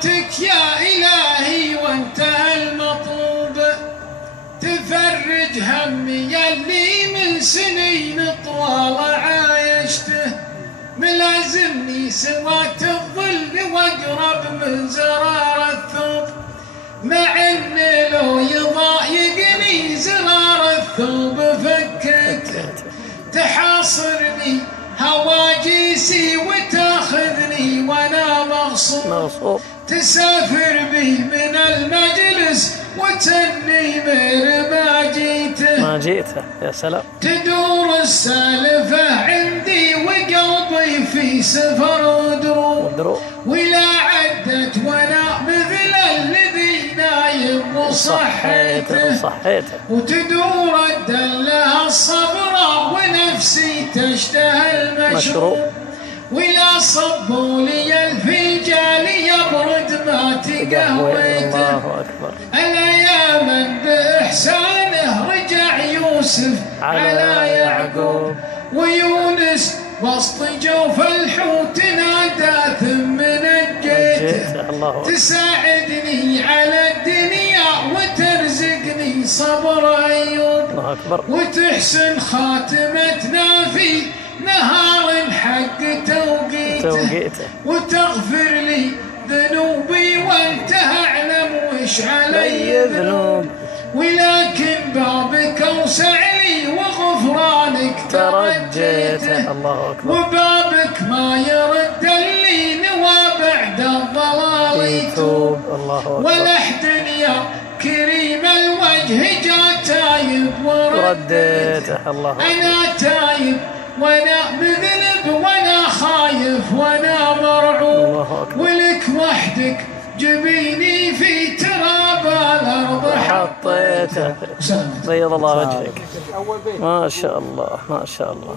طلبتك يا إلهي وانتهى المطلوب، تفرج همي يلي من سنين طوال عايشته، ملازمني سوات الظل واقرب من زرار الثوب، مع ان لو يضايقني زرار الثوب فكيته، تحاصرني هواجيسي وتاخذني وانا مغصوب، تسافر بي من المجلس وتني غير ما جيته يا سلام، تدور السالفة عندي وقلبي في سفر ودروب، ولا عدت وانا مثل الذي نايم وصحيته، وتدور الدلة الصبرة ونفسي تشتهي المشروب، ولا صبوا لي الفنجان يبرد ما تقهويته، الأيام بإحسانه رجع يوسف على يعقوب، ويونس وسط جوف الحوت نادى ثم نجيته، تساعدني على الدنيا وترزقني صبر أيوب، وتحسن خاتمتنا في نهار حق توقيته، وتغفر لي ذنوبي وانت اعلم وش علي ذنوب، ولكن بابك اوسع لي وغفرانك ترجيته، وبابك ما يرد اللي نوى بعد الضلال يتوب، ولحد يا كريم الوجه جا تايب ورديته، انا تايب وانا مذنب وانا خايف وانا مرعوب، ولك وحدك جبيني في تراب الارض حطيته. بيض الله وجهك، ما شاء الله ما شاء الله.